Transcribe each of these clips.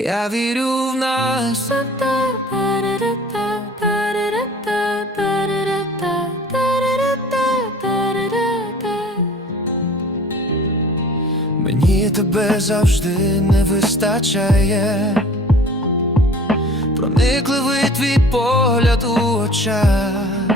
Я вірю в нас. Мені тебе завжди не вистачає. Проникливий твій погляд у очах,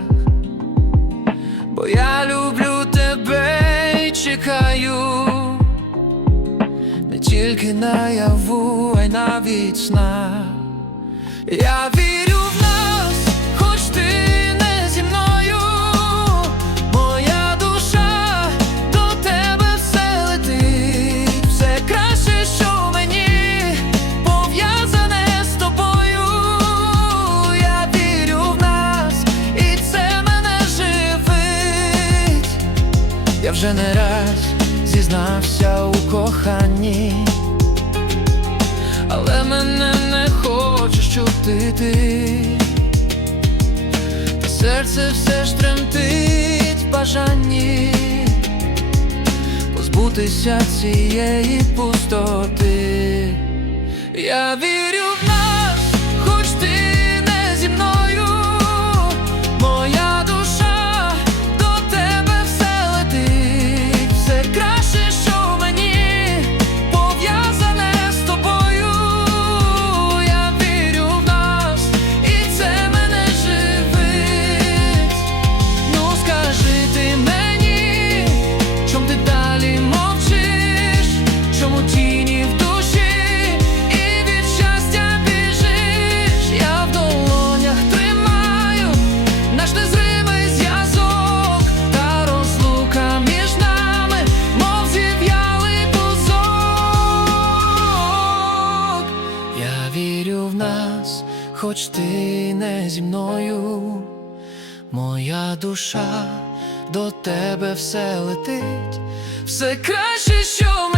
тільки наяву, а й навіть сна. Я вірю в нас, хоч ти не зі мною, моя душа до тебе все летить, все краще, що мені пов'язане з тобою. Я вірю в нас, і це мене живить. Я вже не раз зізнався у коханні, хочеш ти, та серце все ж тремтить бажанні позбутися цієї пустоти. Я вірю в нас, хоч ти не зі мною. Моя душа до тебе все летить, все краще, що